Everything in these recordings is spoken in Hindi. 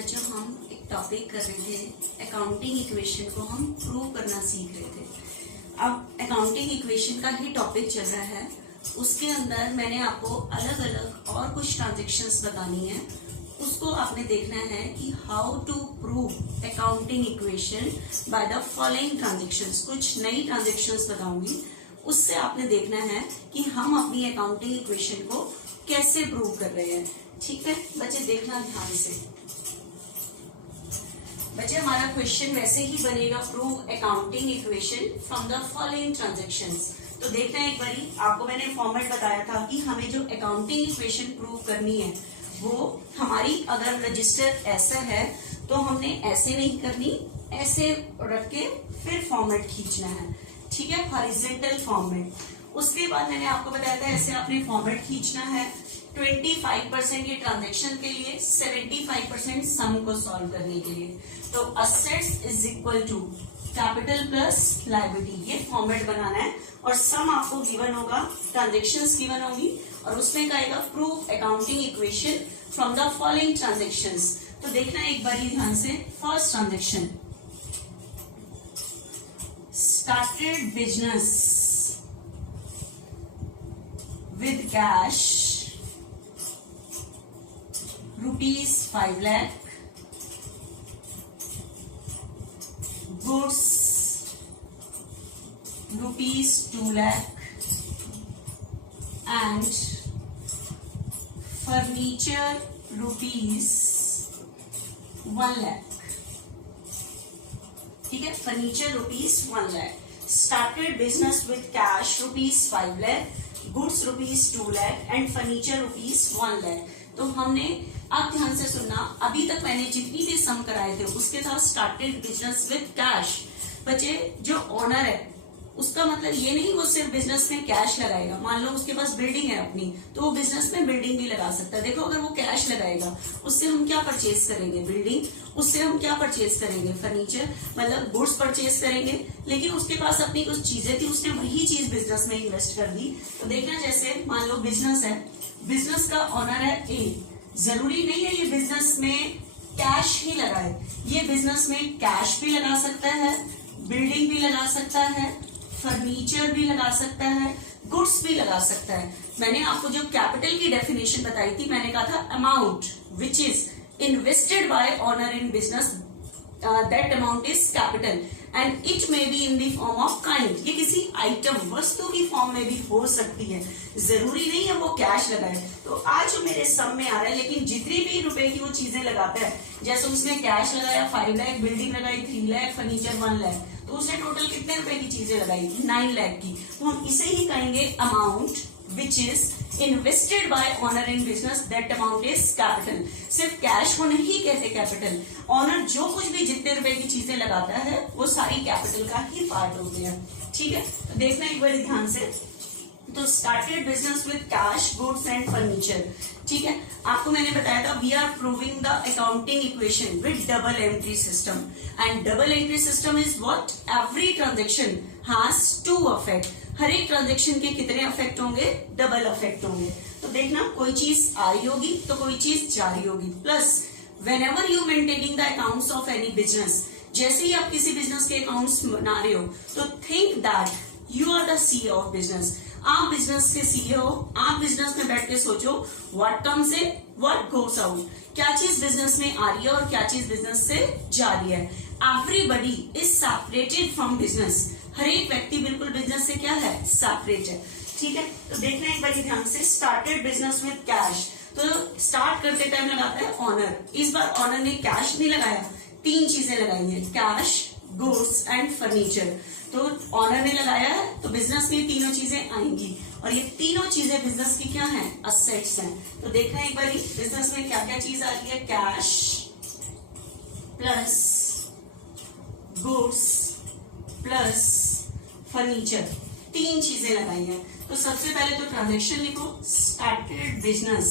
बच्चों हम एक टॉपिक कर रहे थे, अकाउंटिंग इक्वेशन को हम प्रूव करना सीख रहे थे। अब अकाउंटिंग इक्वेशन का ही टॉपिक चल रहा है, उसके अंदर मैंने आपको अलग अलग और कुछ ट्रांजेक्शन्स बतानी है। उसको आपने देखना है कि how to prove accounting equation by the following transactions. कुछ नई ट्रांजेक्शन्स बताऊंगी, उससे आपने देखना है कि हम अपनी अकाउंटिंग इक्वेशन को कैसे प्रूव कर रहे हैं। ठीक है बच्चे, देखना ध्यान से। बच्चे हमारा क्वेश्चन वैसे ही बनेगा, prove accounting equation from the following transactions. तो देखना एक बारी, आपको मैंने फॉर्मेट बताया था कि हमें जो अकाउंटिंग इक्वेशन प्रूव करनी है वो हमारी अगर रजिस्टर ऐसा है तो हमने ऐसे नहीं करनी, ऐसे रख के फिर फॉर्मेट खींचना है। ठीक है, हॉरिजॉन्टल फॉर्मेट। उसके बाद मैंने आपको बताया था ऐसे आपने फॉर्मेट खींचना है 25% ये ट्रांजेक्शन के लिए, 75% सम को सॉल्व करने के लिए। तो assets is equal to capital plus liability, ये फॉर्मेट बनाना है। और सम आपको गिवन होगा, ट्रांजेक्शन्स गिवन होगी और उसमें कहेगा prove accounting equation from the following transactions. तो देखना एक बार ध्यान से। First transaction, started business with cash ₹5 lakh, goods ₹2 lakh and furniture ₹1 lakh। ठीक है, furniture ₹1 lakh। Started business with cash ₹5 lakh, goods ₹2 lakh and furniture ₹1 lakh। तो हमने, अब ध्यान से सुनना, अभी तक मैंने जितनी भी सम कराए थे उसके साथ स्टार्टेड बिजनेस विद कैश। बच्चे जो ओनर है उसका मतलब ये नहीं वो सिर्फ बिजनेस में कैश लगाएगा। मान लो उसके पास बिल्डिंग है अपनी, तो वो बिजनेस में बिल्डिंग भी लगा सकता है। देखो, अगर वो कैश लगाएगा उससे हम क्या परचेज करेंगे? बिल्डिंग। उससे हम क्या परचेज करेंगे? फर्नीचर, मतलब गुड्स परचेज करेंगे। लेकिन उसके पास अपनी कुछ चीजें थी, उसने वही चीज बिजनेस में इन्वेस्ट कर दी। तो देखना, जैसे मान लो बिजनेस है, बिजनेस का ओनर है ए, जरूरी नहीं है ये बिजनेस में कैश ही लगाए, ये बिजनेस में कैश भी लगा सकता है, बिल्डिंग भी लगा सकता है, फर्नीचर भी लगा सकता है, गुड्स भी लगा सकता है। मैंने आपको जो कैपिटल की डेफिनेशन बताई थी, मैंने कहा था amount which is invested bye owner in business, that amount is capital and it may be in the form of kind. ये किसी आइटम, वस्तु की फॉर्म में भी हो सकती है, जरूरी नहीं है वो कैश लगाए। तो आज जो मेरे सम में आ रहा है, लेकिन जितनी भी रुपए की वो चीजें लगाता है, जैसे उसने कैश लगाया 5 लाख, बिल्डिंग लगाई 3 लाख, फर्नीचर 1 लाख, तो उसने टोटल कितने रुपए की चीजें लगाई? 9 लाख की। तो हम इसे ही कहेंगे amount which is invested bye owner in business, that amount is capital. सिर्फ कैश को नहीं कहते कैपिटल, ओनर जो कुछ भी जितने रुपए की चीजें लगाता है वो सारी कैपिटल का ही पार्ट होते हैं। ठीक है, तो देखना एक बार ध्यान से। तो started business with cash, goods and furniture. ठीक है, आपको मैंने बताया था we are proving the accounting equation with double entry system and double entry system is what? Every transaction has 2 affect. हर एक ट्रांजेक्शन के कितने अफेक्ट होंगे? डबल अफेक्ट होंगे। तो देखना, कोई चीज आ रही होगी तो कोई चीज जा रही होगी। Plus whenever you maintaining the accounts of any business, जैसे ही आप किसी बिजनेस के अकाउंट्स बना रहे हो तो think that you are the CEO of business. आप बिजनेस के सीईओ, आप बिजनेस में बैठ के सोचो what comes in, what goes out, क्या चीज बिजनेस में आ रही है और क्या चीज बिजनेस से जा रही है। Everybody is separated from business, हर एक व्यक्ति बिल्कुल बिजनेस से क्या है? सेपरेट है। ठीक है, तो देखना एक बार ध्यान से। स्टार्टेड बिजनेस विद कैश, तो स्टार्ट करते टाइम लगाता है ऑनर। इस बार ऑनर ने कैश नहीं लगाया, 3 चीजें लगाई है, कैश, गुड्स एंड फर्नीचर। तो ऑनर ने लगाया है तो बिजनेस में तीनों चीजें आएंगी और ये तीनों चीजें बिजनेस की क्या है? असेट्स हैं। तो देखना एक बार बिजनेस में क्या क्या चीज आ रही है? Cash plus goods plus furniture, 3 चीजें लगाई हैं। तो सबसे पहले तो ट्रांजेक्शन लिखो, started business,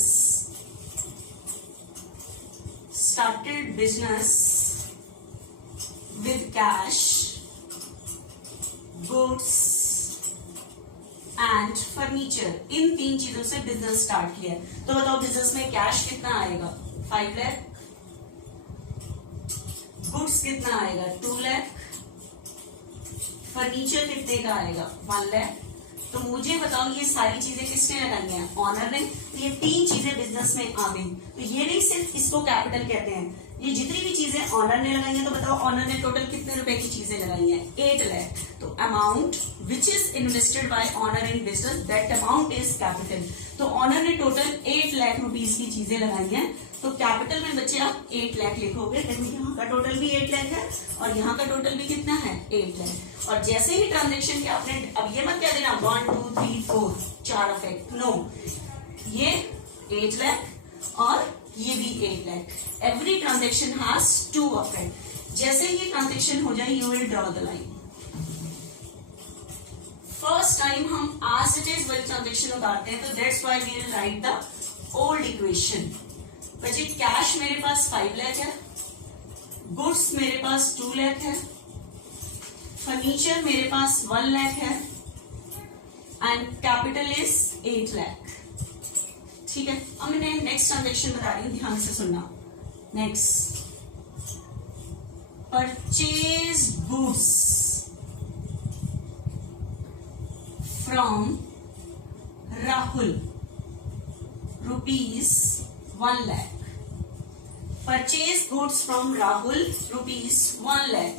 started business with cash, goods and furniture, इन 3 चीजों से बिजनेस स्टार्ट किया है। तो बताओ बिजनेस में कैश कितना आएगा? 5 लाख, गुड्स कितना आएगा 2 लाख, फर्नीचर कितने का आएगा 1 लाख। तो मुझे बताओ ये सारी चीजें किसने लगाई हैं, ऑनर ने। तो ये 3 चीजें बिजनेस में आ गई। तो ये नहीं सिर्फ इसको कैपिटल कहते हैं, ये जितनी भी चीजें ऑनर ने लगाई हैं। तो बताओ ऑनर ने टोटल कितने रुपए की चीजें लगाई हैं 8 लाख। तो amount which is invested bye honour in business that amount is capital. तो ऑनर ने टोटल 8 लाख रुपीज की चीजें लगाई हैं। तो कैपिटल में बच्चे आप 8 लाख लिखोगे, यहाँ का टोटल भी 8 लाख है और यहाँ का टोटल भी कितना है 8 लाख। और जैसे ही ट्रांजेक्शन के आपने, अब ये मत क्या देना 1 2 3 4 4 अफेक्ट, नो, ये 8 लाख और ये भी 8 lakh. Every transaction has 2 affect. जैसे ही ट्रांजेक्शन हो जाए you will draw the line. First time हम as it is वही ट्रांजेक्शन उतारते हैं, तो that's why we will write the old equation. बच्चे कैश मेरे पास 5 लाख है, गुड्स मेरे पास 2 लाख है, फर्नीचर मेरे पास 1 लाख है एंड कैपिटल इज 8 लाख। ठीक है, अब मैंने नेक्स्ट ट्रांजेक्शन बता रही हूं, ध्यान से सुनना। Next, purchase goods from Rahul rupees 1 lakh. Purchase goods from Rahul rupees 1 lakh.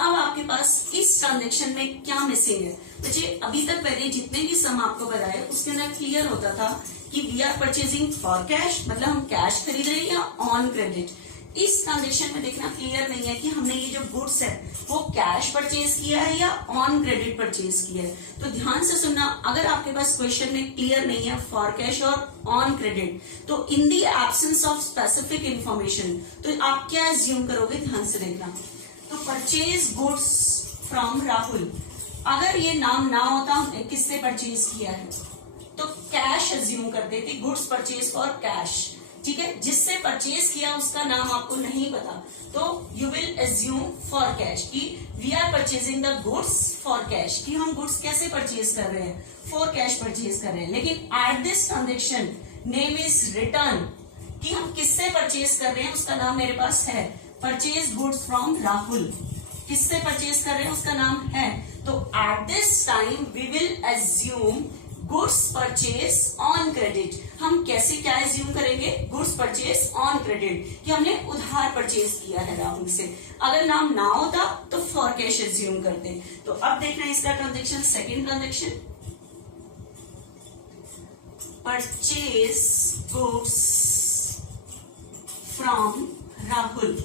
अब आपके पास इस ट्रांजेक्शन में क्या मिसिंग है बच्चे? अभी तक मैंने जितने भी सम आपको बताए उसके अंदर क्लियर होता था कि we are purchasing for cash, मतलब हम कैश खरीद रहे हैं या ऑन क्रेडिट। इस ट्रांजेक्शन में देखना क्लियर नहीं है कि हमने ये जो गुड्स है वो कैश परचेज किया है या ऑन क्रेडिट परचेज किया है। तो ध्यान से सुनना, अगर आपके पास क्वेश्चन में क्लियर नहीं है फॉर कैश और ऑन क्रेडिट, तो in the absence of specific information तो आप क्या एज्यूम करोगे, ध्यान से देखना। तो परचेज गुड्स फ्रॉम राहुल, अगर ये नाम ना होता हमने किससे परचेज किया है तो कैश एज्यूम करते थे, गुड्स परचेज फॉर कैश। ठीक है, जिससे परचेज किया उसका नाम आपको नहीं पता तो you will assume for cash कि we are purchasing the goods for cash, कि हम गुड्स कैसे परचेज कर रहे हैं, फॉर कैश परचेज कर रहे हैं। लेकिन at this transaction name is return, कि हम किससे परचेज कर रहे हैं उसका नाम मेरे पास है, परचेज गुड्स फ्रॉम राहुल। किससे परचेज कर रहे हैं उसका नाम है। तो at this time we will assume goods purchase on credit. हम कैसे क्या एज्यूम करेंगे, गुड्स परचेज ऑन क्रेडिट, कि हमने उधार परचेज किया है राहुल से। अगर नाम ना होता तो फॉर कैश एज्यूम करते। तो अब देखना इसका transaction, second transaction, purchase goods from Rahul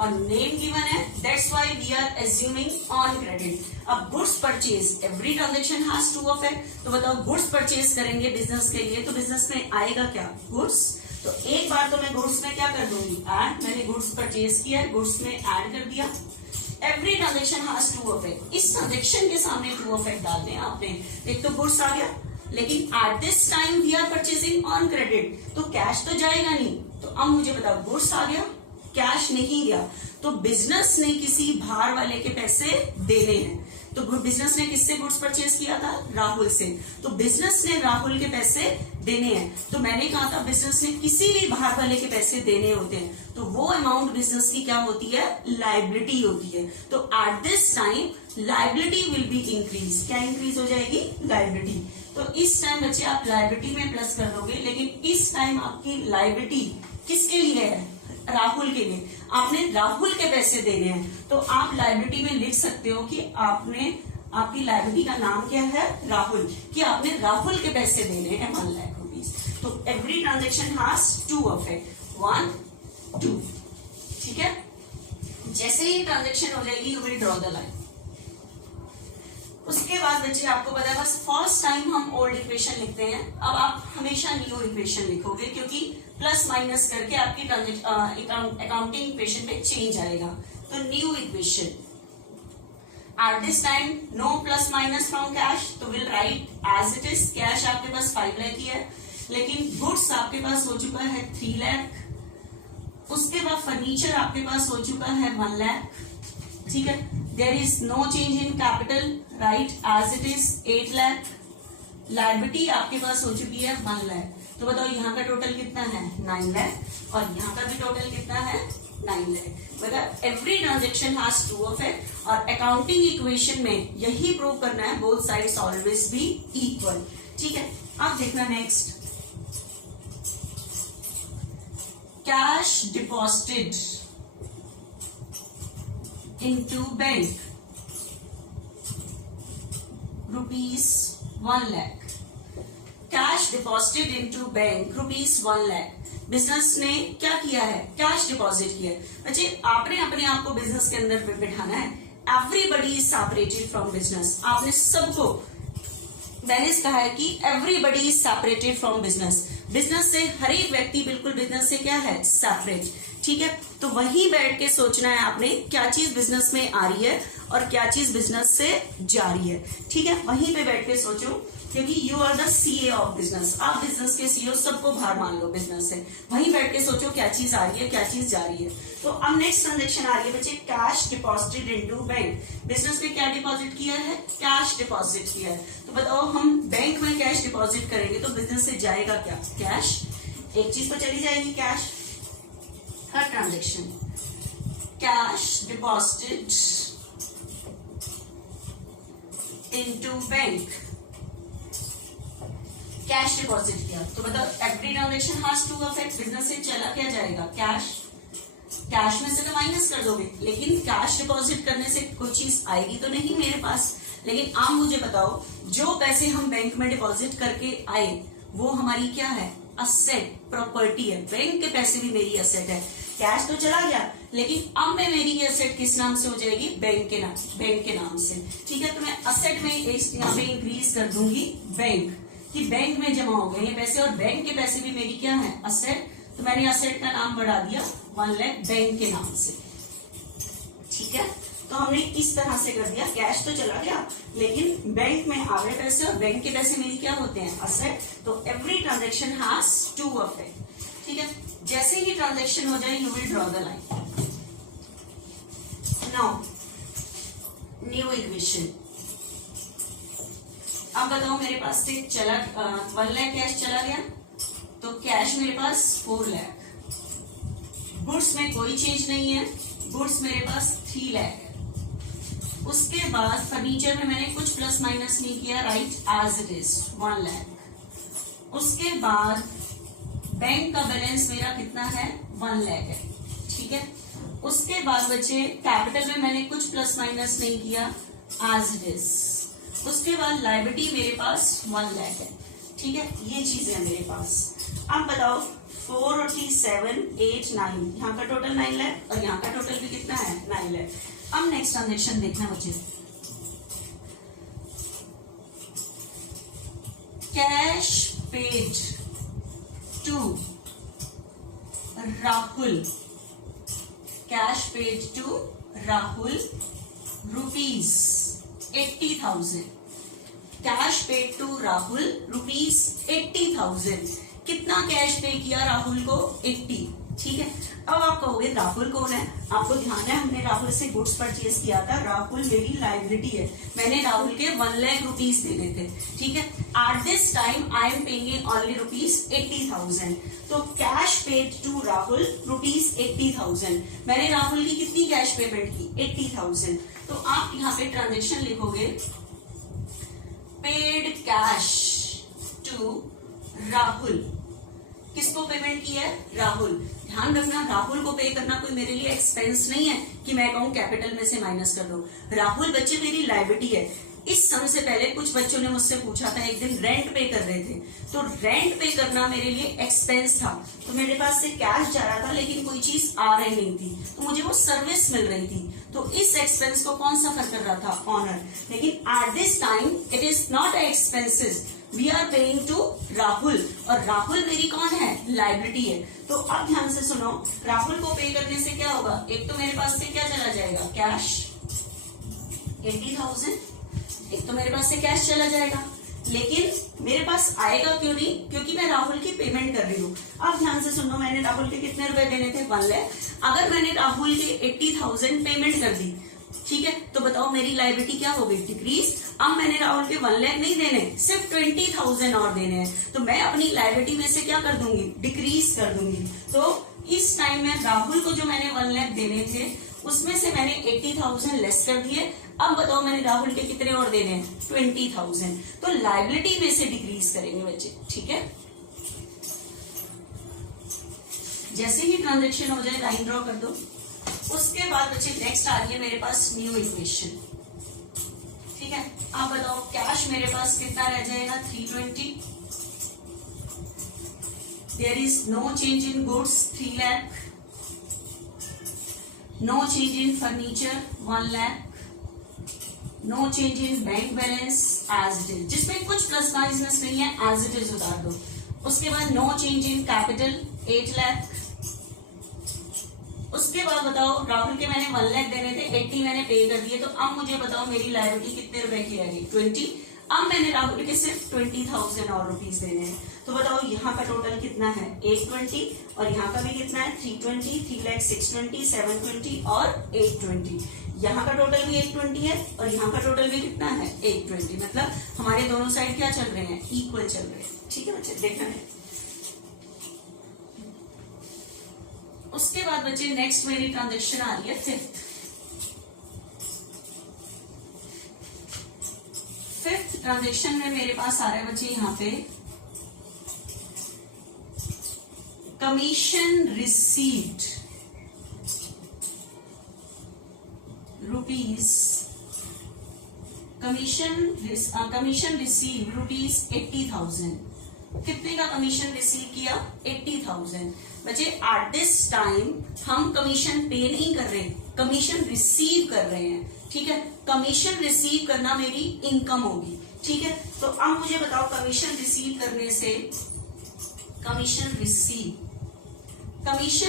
और नेम गिवन है, that's why we are assuming on credit. अब goods purchase, every transaction has 2 affect. तो बताओ गुड्स परचेज करेंगे बिजनेस के लिए, तो बिजनेस में आएगा क्या, गुड्स। तो एक बार तो मैं गुड्स में क्या कर दूंगी, ऐड। मैंने गुड्स परचेज किया, गुड्स में ऐड कर दिया। Every transaction has 2 affect. इस ट्रांजेक्शन के सामने 2 अफेक्ट डालते हैं आपने। एक तो गुड्स आ गया, लेकिन at this time we are purchasing on credit, तो कैश तो जाएगा नहीं। तो अब मुझे बताओ, गुड्स आ गया, कैश नहीं गया, तो बिजनेस ने किसी बाहर वाले के पैसे देने हैं। तो बिजनेस ने किससे गुड्स परचेज किया था, राहुल से। तो बिजनेस ने राहुल के पैसे देने हैं। तो मैंने कहा था बिजनेस ने किसी भी बाहर वाले के पैसे देने होते हैं, तो वो अमाउंट बिजनेस की क्या होती है, लाइबिलिटी होती है। तो at this time liability will be increase. क्या इंक्रीज हो जाएगी, लाइबिलिटी। तो इस टाइम बच्चे आप लाइबिलिटी में प्लस कर दोगे, लेकिन इस टाइम आपकी लाइबिलिटी किसके लिए है, राहुल के लिए। आपने राहुल के पैसे देने हैं, तो आप लाइबिलिटी में लिख सकते हो कि आपकी लाइबिलिटी का नाम क्या है, राहुल, कि आपने राहुल के पैसे देने हैं 1 लाख रुपीज। तो एवरी ट्रांजेक्शन हैज 2 अफेक्ट, 1 2। ठीक है, जैसे ही ट्रांजेक्शन हो जाएगी you will draw the line. उसके बाद बच्चे आपको पता है, बस फर्स्ट टाइम हम ओल्ड इक्वेशन लिखते हैं। अब आप हमेशा न्यू इक्वेशन लिखोगे, क्योंकि प्लस माइनस करके आपकी अकाउंटिंग इक्वेशन में चेंज आएगा। तो new equation, at this time no plus minus from cash, तो will write as it is. Cash आपके पास 5 लाख ही है, लेकिन गुड्स आपके पास हो चुका है 3 लाख। उसके बाद फर्नीचर आपके पास हो चुका है 1 लाख। ठीक है, there is no change in capital, right as it is 8 lakh. Liability आपके पास हो चुकी है 1 लाख। तो बताओ यहाँ का टोटल कितना है, 9 लाख, और यहाँ का भी टोटल कितना है 9 लाख। मतलब every transaction has true of it, और अकाउंटिंग इक्वेशन में यही प्रूव करना है, both sides always be equal. ठीक है, अब देखना next, cash deposited into bank ₹1 lakh. Cash deposited into bank ₹1 lakh. Business ने क्या किया है, कैश डिपॉजिट किया है। बच्चे आपने अपने आप को बिजनेस के अंदर बिठाना है। Everybody is separated from business. आपने सबको, मैंने कहा है कि everybody is separated from business. Business से हर एक व्यक्ति बिल्कुल बिजनेस से क्या है, सेपरेट। ठीक है, तो वहीं बैठ के सोचना है आपने क्या चीज बिजनेस में आ रही है और क्या चीज बिजनेस से जा रही है। ठीक है, वहीं पे बैठ के सोचो, क्योंकि you are the CA of business. आप बिजनेस के सीईओ, सबको बाहर मान लो बिजनेस से। वहीं बैठ के सोचो क्या चीज आ रही है, क्या चीज जा रही है। तो अब नेक्स्ट ट्रांजेक्शन आ रही है बच्चे, cash deposited into bank. Business में क्या डिपॉजिट किया है, कैश डिपॉजिट किया है। तो बताओ हम बैंक में कैश डिपॉजिट करेंगे तो बिजनेस से जाएगा क्या, कैश। एक चीज तो चली जाएगी cash. Third transaction, cash deposited into bank, cash deposit किया। तो बताओ every transaction has to affect. Business से चला क्या जाएगा, कैश। कैश में से तो माइनस कर दोगे, लेकिन कैश डिपॉजिट करने से कोई चीज आएगी तो नहीं मेरे पास। लेकिन आप मुझे बताओ, जो पैसे हम बैंक में डिपॉजिट करके आए वो हमारी क्या है, असेट, प्रॉपर्टी है। बैंक के पैसे भी मेरी असेट है। कैश तो चला गया, लेकिन अब मैं, मेरी असेट किस नाम से हो जाएगी, बैंक के नाम से। ठीक है, तो मैं असेट में यहाँ पे इंक्रीज कर दूंगी बैंक, कि बैंक में जमा हो गए ये पैसे, और बैंक के पैसे भी मेरी क्या है, असेट। तो मैंने असेट का नाम बढ़ा दिया 1 लाख बैंक के नाम से। ठीक है, तो हमने इस तरह से कर दिया, कैश तो चला गया लेकिन बैंक में आ गए पैसे, और बैंक के पैसे मेरी क्या होते हैं, असेट। तो every transaction has to affect. ठीक है, जैसे ही ट्रांजेक्शन हो जाए you will draw the line. Now new equation. अब बताओ मेरे पास से चला 1 लाख कैश चला गया, तो कैश मेरे पास 4 लाख। गुड्स में कोई चेंज नहीं है, गुड्स मेरे पास 3 लाख है। उसके बाद फर्नीचर में मैंने कुछ प्लस माइनस नहीं किया, right as it is 1 lakh. उसके बाद बैंक का बैलेंस मेरा कितना है, 1 लाख है। ठीक है, उसके बाद बचे कैपिटल में मैंने कुछ प्लस माइनस नहीं किया, एज इट इज। उसके बाद लायबिलिटी मेरे पास 1 लाख है। ठीक है, ये चीजें है मेरे पास। अब बताओ 4 और 3 7 8 9, यहाँ का टोटल 9 लाख और यहाँ का टोटल भी कितना है, 9 लाख। अब नेक्स्ट ट्रांजेक्शन देखना बच्चे, cash paid to Rahul, cash paid to Rahul ₹80,000। Cash paid to Rahul ₹80,000। कितना कैश पे किया राहुल को, 80। ठीक है, अब आप कहोगे राहुल कौन है, आपको ध्यान है हमने राहुल से गुड्स परचेज किया था। राहुल मेरी लायबिलिटी है, मैंने राहुल के 1 लाख रुपीज देने थे। ठीक है, eight this time I am paying only ₹80,000। तो कैश पेड टू राहुल ₹80,000। मैंने राहुल की कितनी कैश पेमेंट की, 80,000। तो आप यहाँ पे ट्रांजेक्शन लिखोगे, पेड कैश टू राहुल। किसको पेमेंट किया है, राहुल। ध्यान रखना, राहुल को पे करना कोई मेरे लिए एक्सपेंस नहीं है कि मैं कहूं कैपिटल में से माइनस कर दो। राहुल बच्चे मेरी लायबिलिटी है। इस सम से पहले कुछ बच्चों ने मुझसे पूछा था, एक दिन रेंट पे कर रहे थे, तो रेंट पे करना मेरे लिए एक्सपेंस था। तो मेरे पास से कैश जा रहा था लेकिन कोई चीज आ रही नहीं थी, तो मुझे वो सर्विस मिल रही थी। तो इस एक्सपेंस को कौन सफर कर रहा था, ऑनर। लेकिन at this time it is not expenses, we are paying to Rahul, और राहुल मेरी कौन है, लायबिलिटी है। तो अब ध्यान से सुनो, राहुल को पे करने से क्या होगा, एक तो मेरे पास से क्या चला जाएगा, कैश 80,000, एक तो मेरे पास से कैश चला जाएगा। लेकिन मेरे पास आएगा क्यों नहीं, क्योंकि मैं राहुल की पेमेंट कर रही हूँ। अब ध्यान से सुनो, मैंने राहुल के कितने रुपए देने थे, 1 लाख। अगर मैंने राहुल के 80,000 पेमेंट कर दी, ठीक है, तो बताओ मेरी लायबिलिटी क्या हो गई, डिक्रीज। अब मैंने राहुल के 1 लाख नहीं देने, सिर्फ 20,000 और देने हैं, तो मैं अपनी लायबिलिटी में से क्या कर दूंगी, डिक्रीज कर दूंगी। तो इस टाइम में राहुल को जो मैंने 1 लाख देने थे उसमें से मैंने 80,000 लेस कर दिए। अब बताओ मैंने राहुल के कितने और देने हैं? 20,000। तो लायबिलिटी में से डिक्रीज करेंगे बच्चे, ठीक है। जैसे ही ट्रांजेक्शन हो जाए लाइन ड्रॉ कर दो। उसके बाद बच्चे नेक्स्ट आ रही है मेरे पास न्यू इक्वेशन, ठीक है। आप बताओ कैश मेरे पास कितना रह जाएगा? 320। There is no change in goods 3 lakh, no change in furniture 1 lakh, no change in bank balance as it is, जिसमें कुछ प्लस माइनस नहीं है एज इट इज उतार दो। उसके बाद no change in capital 8 lakh. उसके बाद बताओ राहुल के मैंने 1 लाख देने थे, 80 मैंने पे कर दिए। तो अब मुझे बताओ मेरी लायबिलिटी कितने रुपए की रहेगी? 20। अब मैंने राहुल के सिर्फ 20,000 और रुपीज देने हैं। तो बताओ यहाँ का टोटल कितना है? 820। और यहाँ का भी कितना है? 320, 3 लाख 620, 720 और 820। यहाँ का टोटल भी 820 है और यहाँ का टोटल भी कितना है? 820। मतलब हमारे दोनों साइड क्या चल रहे हैं? इक्वल चल रहे हैं, ठीक है बच्चे, देखना है। उसके बाद बच्चे नेक्स्ट मेरी ट्रांजेक्शन आ रही है फिफ्थ ट्रांजेक्शन में मेरे पास आ रहा है बच्चे यहाँ पे commission received rupees, commission receive rupees 80,000। कितने का कमीशन रिसीव किया? 80,000। बच्चे एट दिस टाइम हम कमीशन पे नहीं कर रहे, कमीशन रिसीव कर रहे हैं, ठीक है। कमीशन रिसीव करना मेरी इनकम होगी, ठीक है। तो अब मुझे बताओ कमीशन रिसीव करने से, कमीशन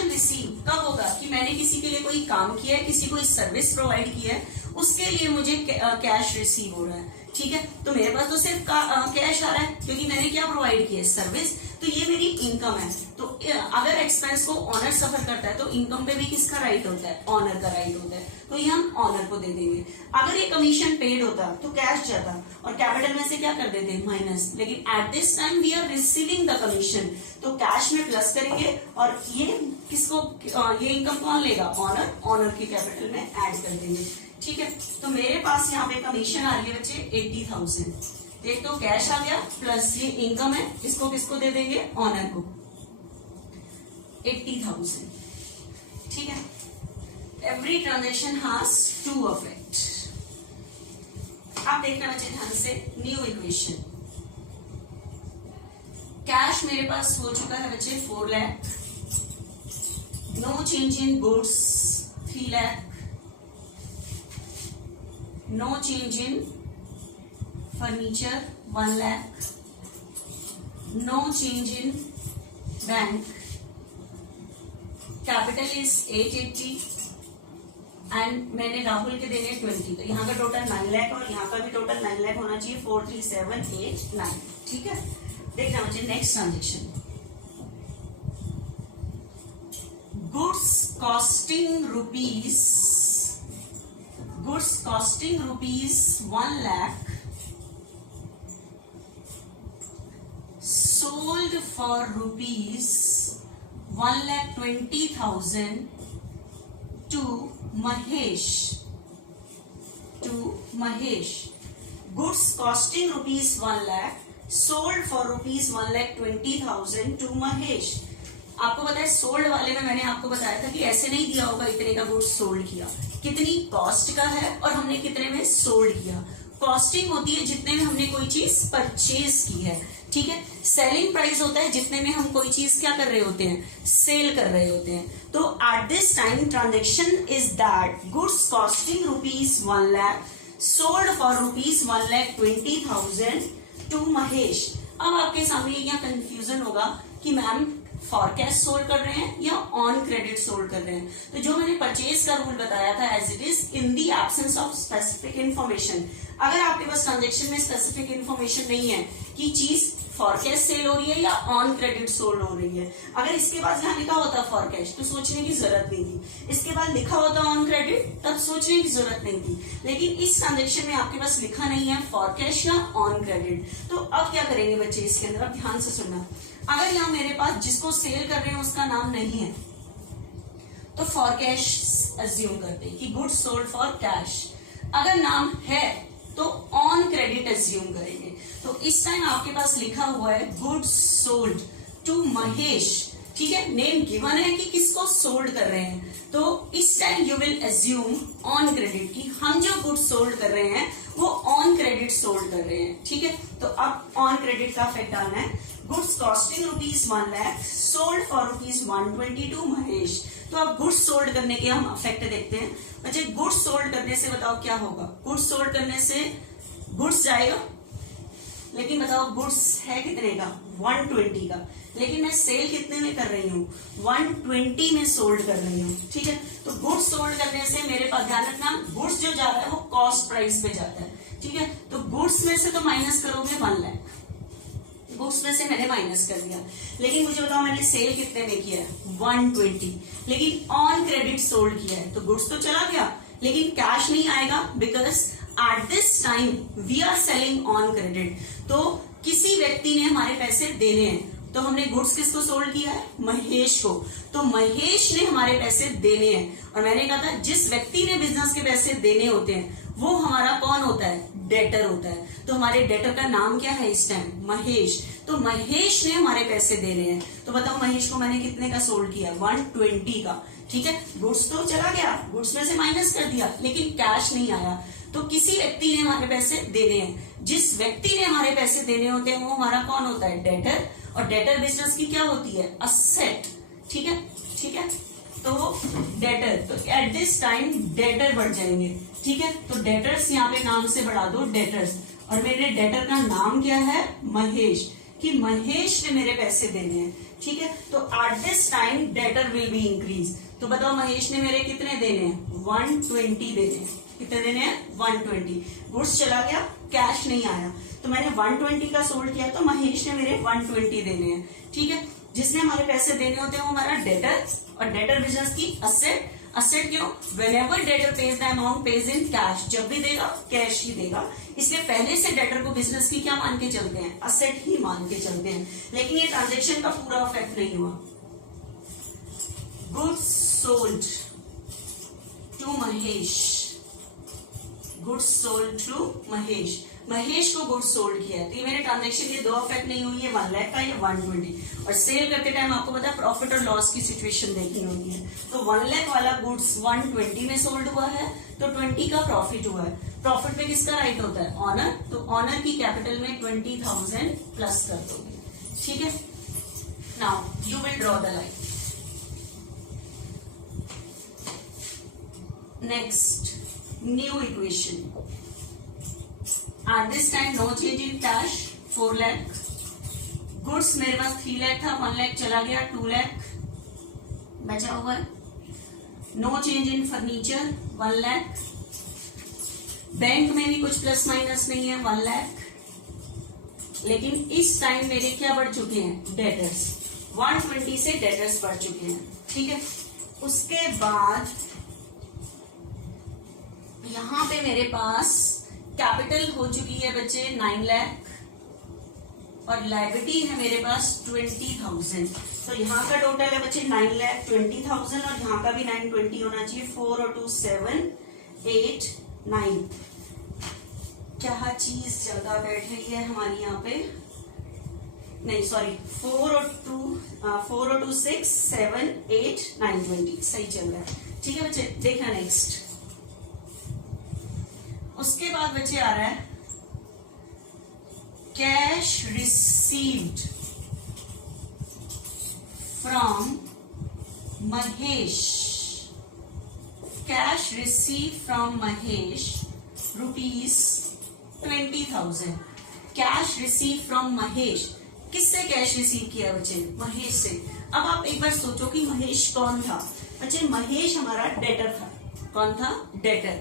रिसीव कब होगा? कि मैंने किसी के लिए कोई काम किया है, किसी को सर्विस प्रोवाइड की है, उसके लिए मुझे कैश रिसीव हो रहा है, ठीक है। तो मेरे पास तो सिर्फ कैश आ रहा है क्योंकि मैंने क्या प्रोवाइड किया? सर्विस। तो ये मेरी इनकम है। तो अगर एक्सपेंस को ऑनर सफर करता है तो इनकम पे भी किसका राइट होता है? ऑनर का राइट होता है। तो ये हम ऑनर को दे देंगे। अगर ये कमीशन पेड होता तो कैश जाता और कैपिटल में से क्या कर देते? माइनस। लेकिन at this time we are receiving the commission, तो कैश में प्लस करेंगे और ये किसको, ये इनकम कौन लेगा? ऑनर। ऑनर के कैपिटल में ऐड कर देंगे, ठीक है। तो मेरे पास यहाँ पे कमीशन आ रही है बच्चे 80,000। देख तो कैश आ गया प्लस ये इनकम है, इसको किसको दे देंगे? ऑनर को 80,000, ठीक है। Every transaction has 2 of it. अब देखना बच्चे ध्यान से न्यू इक्वेशन। कैश मेरे पास हो चुका है बच्चे 4 lakh, no change in goods 3 lakh, no change in furniture 1 lakh, no change in bank, capital is 880 and मैंने राहुल के देने 20। तो यहाँ का टोटल 9 लाख और यहाँ का भी टोटल 9 लाख होना चाहिए। 4, 3, 7, 8, 9, ठीक है। देखना मुझे next transaction. Goods costing rupees 1 lakh sold for rupees 1,20,000 to Mahesh. Goods costing rupees 1 lakh sold for rupees 1,20,000 to Mahesh. आपको पता है सोल्ड वाले में मैंने आपको बताया था कि ऐसे नहीं दिया होगा इतने का गुड्स सोल्ड किया, कितनी कॉस्ट का है और हमने कितने में सोल्ड किया। कॉस्टिंग होती है जितने में हमने कोई चीज परचेज की है, ठीक है। सेलिंग प्राइस होता है जितने में हम कोई चीज क्या कर रहे होते हैं? सेल कर रहे होते हैं। तो at this time transaction is that goods costing rupees 1 lakh sold for rupees 1,20,000 to Mahesh. अब आपके सामने यहाँ कंफ्यूजन होगा कि मैम फॉरकास्ट सोल्ड कर रहे हैं या ऑन क्रेडिट सोल्ड कर रहे हैं। तो जो मैंने परचेज का रूल बताया था as it is in the absence of specific information. अगर आपके पास ट्रांजेक्शन में स्पेसिफिक इन्फॉर्मेशन नहीं है कि चीज फॉरकास्ट सेल हो रही है या ऑन क्रेडिट सोल्ड हो रही है, अगर इसके बाद यहाँ लिखा होता फॉरकास्ट तो सोचने की जरूरत नहीं थी, इसके बाद लिखा होता ऑन क्रेडिट तब सोचने की जरूरत नहीं थी। लेकिन इस ट्रांजेक्शन में आपके पास लिखा नहीं है फॉरकास्ट या ऑन क्रेडिट। तो अब क्या करेंगे बच्चे इसके अंदर? अब ध्यान से सुनना। अगर यहाँ मेरे पास जिसको सेल कर रहे हैं उसका नाम नहीं है, तो फॉर कैश अज्यूम करते हैं कि गुड्स सोल्ड फॉर कैश। अगर नाम है तो ऑन क्रेडिट अज्यूम करेंगे। तो इस टाइम आपके पास लिखा हुआ है गुड्स सोल्ड टू महेश, ठीक है, नेम गिवन है कि किसको सोल्ड कर रहे हैं, तो इस time you will assume on credit कि हम जो गुड्स सोल्ड कर रहे हैं वो ऑन क्रेडिट सोल्ड कर रहे हैं, ठीक है। तो अब ऑन क्रेडिट का इफेक्ट आना है। Goods costing ₹1 lakh sold for ₹120 to Mahesh. तो अब गुड्स सोल्ड करने के हम इफेक्ट देखते हैं। बच्चे गुड्स सोल्ड करने से बताओ क्या होगा। गुड्स सोल्ड करने से गुड्स जाएगा, लेकिन बताओ गुड्स है कितने का, 120 का, लेकिन मैं सेल कितने में कर रही हूँ, 120 में सोल्ड कर रही हूँ, ठीक है। तो गुड्स सोल्ड करने से मेरे पास ध्यान रखना, गुड्स जो जा रहा है वो कॉस्ट प्राइस पे जाता है, ठीक है। तो गुड्स में से तो माइनस करोगे 1 लाख, गुड्स में से मैंने माइनस कर दिया, लेकिन मुझे बताओ मैंने सेल कितने में किया है, 120, लेकिन ऑन क्रेडिट सोल्ड किया है। तो गुड्स तो चला गया, लेकिन कैश नहीं आएगा, because at this time we are selling on credit. तो किसी व्यक्ति ने हमारे पैसे देने हैं, तो हमने गुड्स किसको सोल्ड किया है, महेश को। तो महेश ने हमारे पैसे देने हैं, और मैंने कहा था जिस व्यक्ति ने बिजनेस के पैसे देने होते हैं वो हमारा कौन होता है, डेटर होता है। तो हमारे डेटर का नाम क्या है इस टाइम, महेश। तो महेश ने हमारे पैसे देने हैं, तो बताओ महेश को मैंने कितने का सोल्ड किया, 120 का, ठीक है। गुड्स तो चला गया, गुड्स में से माइनस कर दिया, लेकिन कैश नहीं आया। तो किसी व्यक्ति ने हमारे पैसे देने हैं, जिस व्यक्ति ने हमारे पैसे देने होते हैं वो हमारा कौन होता है, डेटर। और डेटर बिजनेस की क्या होती है, असेट, ठीक है, ठीक है। तो डेटर, तो एट दिस टाइम डेटर बढ़ जाएंगे, ठीक है। तो डेटर्स यहाँ पे नाम से बढ़ा दो, डेटर्स, और मेरे डेटर का नाम क्या है, महेश, कि महेश ने मेरे पैसे देने हैं, ठीक है। तो at this time debtor will be increase. तो बताओ महेश ने मेरे कितने देने हैं, 120 देने हैं, कितने देने हैं, 120। गुड्स चला गया, कैश नहीं आया, तो मैंने 120 का सोल्ड किया, तो महेश ने मेरे 120 देने हैं, ठीक है। जिसने हमारे पैसे देने होते हैं वो हमारा डेटर, और डेटर बिजनेस की असेट। असेट क्यों, whenever debtor page the amount page in cash, जब भी देगा कैश ही देगा, इसलिए पहले से डेटर को बिजनेस की क्या मान के चलते हैं, असेट ही मान के चलते हैं। लेकिन ये ट्रांजेक्शन का पूरा इफेक्ट नहीं हुआ। Goods sold to Mahesh, goods sold to Mahesh, Mahesh को गुड्स सोल्ड किया है, तो ये मेरे ट्रांजेक्शन के 2 इफेक्ट नहीं हुई है, 1 लाख का या 120। और सेल करते टाइम आपको पता है प्रॉफिट और लॉस की सिचुएशन देखनी होती है। तो 1 लाख वाला गुड्स 120 में सोल्ड हुआ है, तो 20 का प्रॉफिट हुआ है। प्रॉफिट पे किसका राइट होता है, ऑनर। तो ऑनर की कैपिटल में 20,000 प्लस कर दोगे, ठीक है। Now you will draw the line. Next new equation. At this time no change in cash, 4 lakh. Goods मेरे पास 3 लाख था, 1 लाख चला गया, 2 लाख बचा हुआ है। No change in furniture, 1 lakh. Bank में भी कुछ प्लस माइनस नहीं है, 1 लाख। लेकिन इस टाइम मेरे क्या बढ़ चुके हैं, डेटर्स, 120 से डेटर्स बढ़ चुके हैं, ठीक है। उसके बाद यहां पे मेरे पास कैपिटल हो चुकी है बच्चे 9 लाख, और लायबिलिटी है मेरे पास 20,000। तो यहाँ का टोटल है बच्चे 9,20,000, और यहाँ का भी 920 होना चाहिए। 4 और 2 7 8 9। क्या चीज ज्यादा बैठ रही है हमारी यहाँ पे, नहीं सॉरी, 4 और 2 6 7 8 9 20 सही चल रहा है, ठीक है बच्चे। देखना नेक्स्ट। उसके बाद बच्चे आ रहा है cash received from Mahesh, cash receive from Mahesh ₹20,000। Cash receive from Mahesh, किससे कैश रिसीव किया बच्चे, महेश से। अब आप एक बार सोचो कि महेश कौन था बच्चे, महेश हमारा डेटर था। कौन था, डेटर।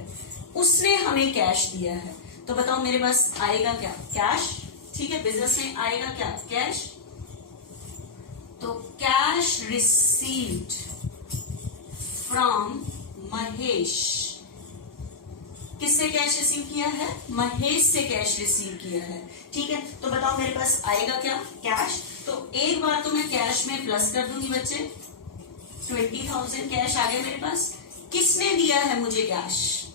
उसने हमें कैश दिया है, तो बताओ मेरे पास आएगा क्या, कैश, ठीक है। बिजनेस में आएगा क्या, कैश। तो कैश रिसीव्ड फ्रॉम महेश, किससे कैश रिसीव किया है, महेश से कैश रिसीव किया है, ठीक है। तो बताओ मेरे पास आएगा क्या, कैश। तो एक बार तो मैं कैश में प्लस कर दूंगी बच्चे, 20,000 कैश आ गया मेरे पास। किसने दिया है मुझे कैश?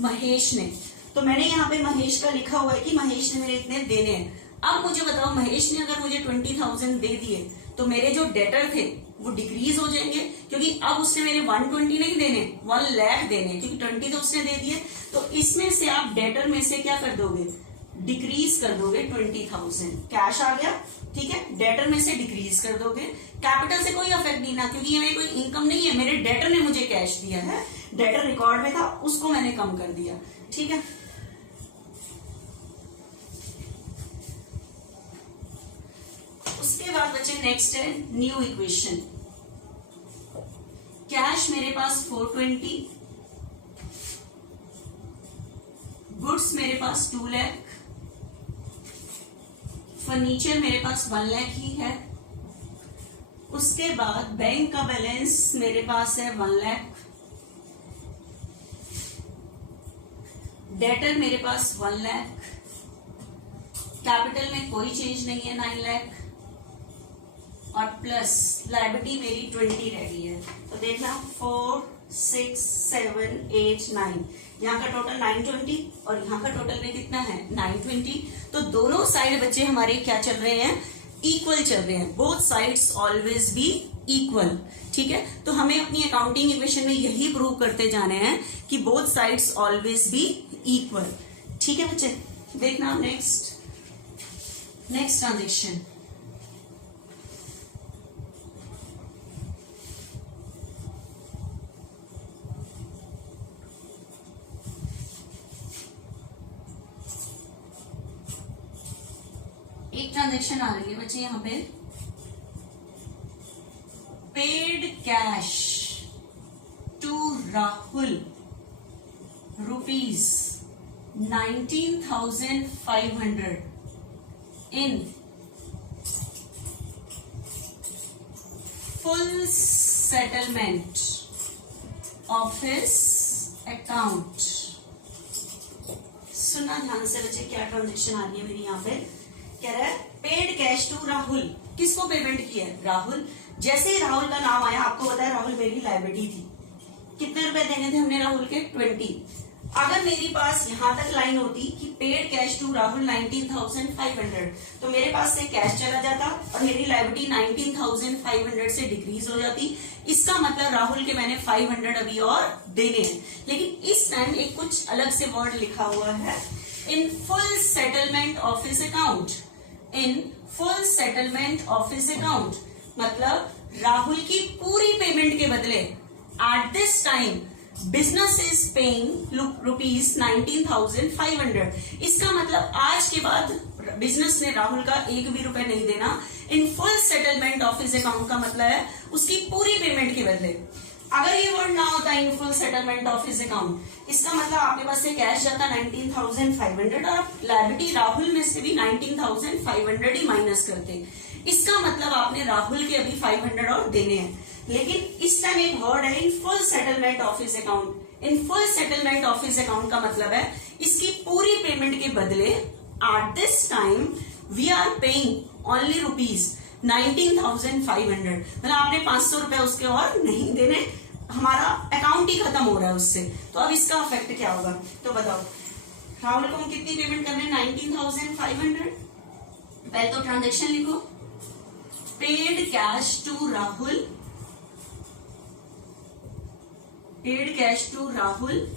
महेश ने। तो मैंने यहाँ पे महेश का लिखा हुआ है कि महेश ने मेरे इतने देने हैं। अब मुझे बताओ, महेश ने अगर मुझे 20,000 दे दिए तो मेरे जो डेटर थे वो डिक्रीज हो जाएंगे, क्योंकि अब उसने मेरे 120 नहीं देने, 1 लाख देने, क्योंकि 20 तो उसने दे दिए। तो इसमें से आप डेटर में से क्या कर दोगे? डिक्रीज कर दोगे 20,000। कैश आ गया, ठीक है, डेटर में से डिक्रीज कर दोगे। कैपिटल से कोई अफेक्ट नहीं ना, क्योंकि ये मेरी कोई इनकम नहीं है, मेरे डेटर ने मुझे कैश दिया है, डेटर रिकॉर्ड में था, उसको मैंने कम कर दिया, ठीक है। उसके बाद बच्चे नेक्स्ट है न्यू इक्वेशन। कैश मेरे पास 420, गुड्स मेरे पास 2 लाख, फर्नीचर मेरे पास 1 लाख ही है। उसके बाद बैंक का बैलेंस मेरे पास है 1 लाख, डेटर मेरे पास 1 लाख, कैपिटल में कोई चेंज नहीं है 9 लाख, और प्लस लायबिलिटी मेरी 20 रह गई है। तो देखना 4, 6, 7, 8, 9, यहाँ का टोटल 920 और यहाँ का टोटल में कितना है 920। तो दोनों साइड बच्चे हमारे क्या चल रहे हैं? इक्वल चल रहे हैं। Both sides always be equal, ठीक है। तो हमें अपनी अकाउंटिंग इक्वेशन में यही प्रूव करते जाने हैं कि both sides always be equal, ठीक है बच्चे। देखना नेक्स्ट ट्रांजेक्शन। एक ट्रांजेक्शन आ रही है बच्चे यहाँ पे, paid cash to Rahul rupees 19,500 in full settlement of his account. सुना ध्यान से बच्चे, क्या ट्रांजेक्शन आ रही है मेरी यहाँ पे? कह रहा है पेड कैश टू राहुल। किसको पेमेंट किया है? राहुल। जैसे ही राहुल का नाम आया, आपको पता है राहुल मेरी लायबिलिटी थी, कितने रुपए देने थे हमने राहुल के? 20। अगर मेरे पास यहां तक लाइन होती कि पेड कैश टू राहुल 19,500, तो मेरे पास से कैश चला जाता और मेरी लायबिलिटी 19,500 से डिक्रीज हो जाती। इसका मतलब राहुल के मैंने 500 अभी और देने हैं। लेकिन इस टाइम एक कुछ अलग से वर्ड लिखा हुआ है, in full settlement of his account. In full settlement of his account मतलब राहुल की पूरी पेमेंट के बदले at this time business is paying rupees 19,500। इसका मतलब आज के बाद बिजनेस ने राहुल का एक भी रुपए नहीं देना। In full settlement of his account का मतलब है उसकी पूरी पेमेंट के बदले। अगर ये वर्ड ना होता इन फुल सेटलमेंट ऑफिस अकाउंट, इसका मतलब आपके पास से कैश जाता 19,500 और लायबिलिटी राहुल में से भी 19,500 ही माइनस करते। इसका मतलब आपने राहुल के अभी 500 और देने हैं। लेकिन इस टाइम एक वर्ड है in full settlement of his account. In full settlement of his account का मतलब है इसकी पूरी पेमेंट के बदले at this time we are paying only rupees 19,500। मतलब आपने 500 रुपए उसके और नहीं देने, हमारा अकाउंट ही खत्म हो रहा है उससे। तो अब इसका इफेक्ट क्या होगा? तो बताओ, राहुल को हम कितनी पेमेंट कर रहे हैं? 19,500। पहले तो ट्रांजेक्शन लिखो, paid cash to Rahul, paid cash to Rahul,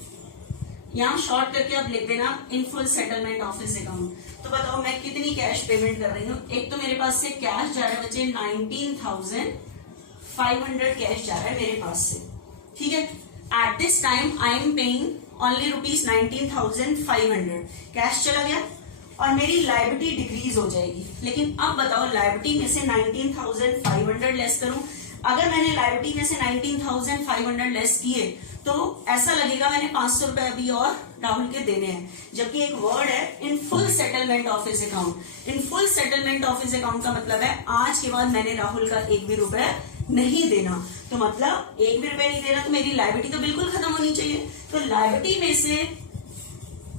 यहां शॉर्ट करके आप लिख देना in full settlement of his account. तो बताओ मैं कितनी कैश पेमेंट कर रही हूँ? एक तो मेरे पास से कैश जा रहा है बच्चे 19,500 कैश जा रहा है मेरे पास से, ठीक है। Eight this time I am paying only rupees 19,500। Cash चला गया और मेरी लायबिलिटी डिक्रीज हो जाएगी। लेकिन अब बताओ लायबिलिटी में से 19,500 लेस करूं। अगर मैंने लायबिलिटी में से 19,500 लेस किए तो ऐसा लगेगा मैंने 500 रुपए अभी और राहुल के देने हैं, जबकि एक वर्ड है in full settlement of his account. In full settlement of his account का मतलब है आज के बाद मैंने राहुल का एक भी रुपए नहीं देना। तो मतलब एक भी रुपए नहीं देना तो मेरी लायबिलिटी तो बिल्कुल खत्म होनी चाहिए। तो लायबिलिटी में से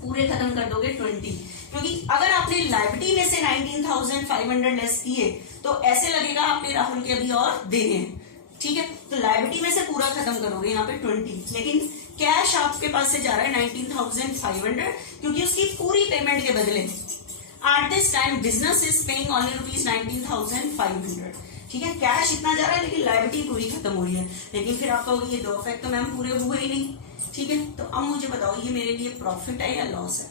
पूरे खत्म कर दोगे 20, क्योंकि अगर आपने लायबिलिटी में से 19,500 लेस किए तो ऐसे लगेगा आपने राहुल के अभी और देने हैं, ठीक है, तो लायबिलिटी में से पूरा खत्म करोगे यहाँ पे 20, लेकिन कैश आपके पास से जा रहा है 19,500 क्योंकि उसकी पूरी पेमेंट के बदले at this time business is paying only rupees 19,500। ठीक है, कैश इतना जा रहा है लेकिन लायबिलिटी पूरी खत्म हो रही है। लेकिन फिर आप कहोगे ये दो फैक्ट तो मैम पूरे हुए ही नहीं। ठीक है, तो अब मुझे बताओ ये मेरे लिए प्रॉफिट है या लॉस है?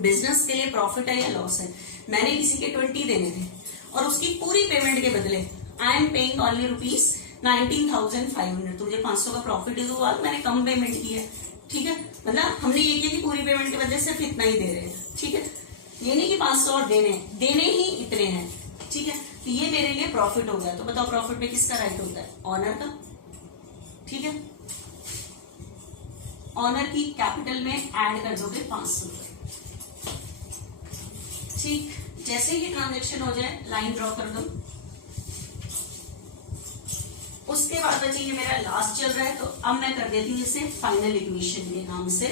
बिजनेस के लिए प्रॉफिट है या लॉस है? मैंने किसी के 20 देने थे और उसकी पूरी पेमेंट के बदले I am paying only rupees 19,500, तो मुझे 500 का प्रॉफिट ही हुआ, मैंने कम पेमेंट की है। ठीक है, मतलब हमने ये किया कि पूरी पेमेंट के बदले सिर्फ इतना ही दे रहे हैं। ठीक है, ये नहीं कि 500 और देने ही इतने हैं। ठीक है, तो ये मेरे लिए प्रॉफिट हो गया। तो बताओ प्रॉफिट पे किसका राइट होता है? ऑनर का। ठीक है, ऑनर की कैपिटल में ऐड कर दोगे 500 रुपए। ठीक, जैसे ही ट्रांजेक्शन हो जाए लाइन ड्रॉ कर दो। उसके बाद बचे ये मेरा लास्ट चल रहा है, तो अब मैं कर देती हूँ इसे फाइनल इक्वेशन के नाम से।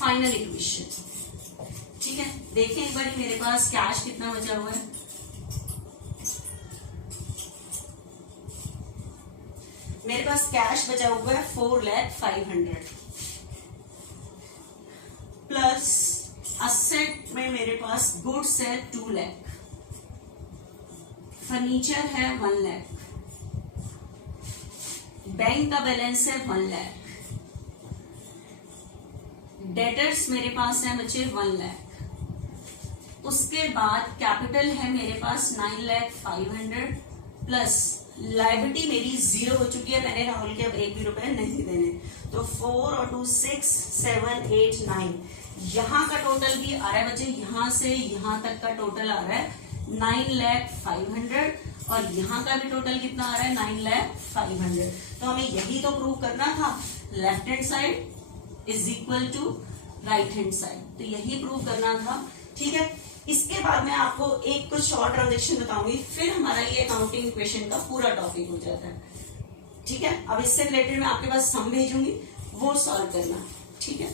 Final equation. ठीक है, देखें एक बार मेरे पास कैश कितना बचा हुआ है। मेरे पास कैश बचा हुआ है 4,05,000 प्लस असेट में मेरे पास गुड्स है 2 लाख, फर्नीचर है 1 लाख, बैंक का बैलेंस है 1 लाख, डेटर्स मेरे पास है बचे 1 लाख। उसके बाद कैपिटल है मेरे पास 9,05,000 प्लस लायबिलिटी मेरी 0 हो चुकी है। मैंने राहुल के अब 1 भी रुपए नहीं देने, तो 4 और 2 6 7 8 9, यहाँ का टोटल भी आ रहा है बच्चे, यहाँ से यहाँ तक का टोटल आ रहा है 9,05,000 और यहाँ का भी टोटल कितना आ रहा है 9,05,000। तो हमें यही तो प्रूव करना था, left hand side is equal to right hand side, तो यही प्रूव करना था। ठीक है, इसके बाद मैं आपको एक कुछ शॉर्ट ट्रांजेक्शन बताऊंगी, फिर हमारा ये अकाउंटिंग इक्वेशन का पूरा टॉपिक हो जाता है। ठीक है, अब इससे रिलेटेड मैं आपके पास सम भेजूंगी, वो सॉल्व करना। ठीक है।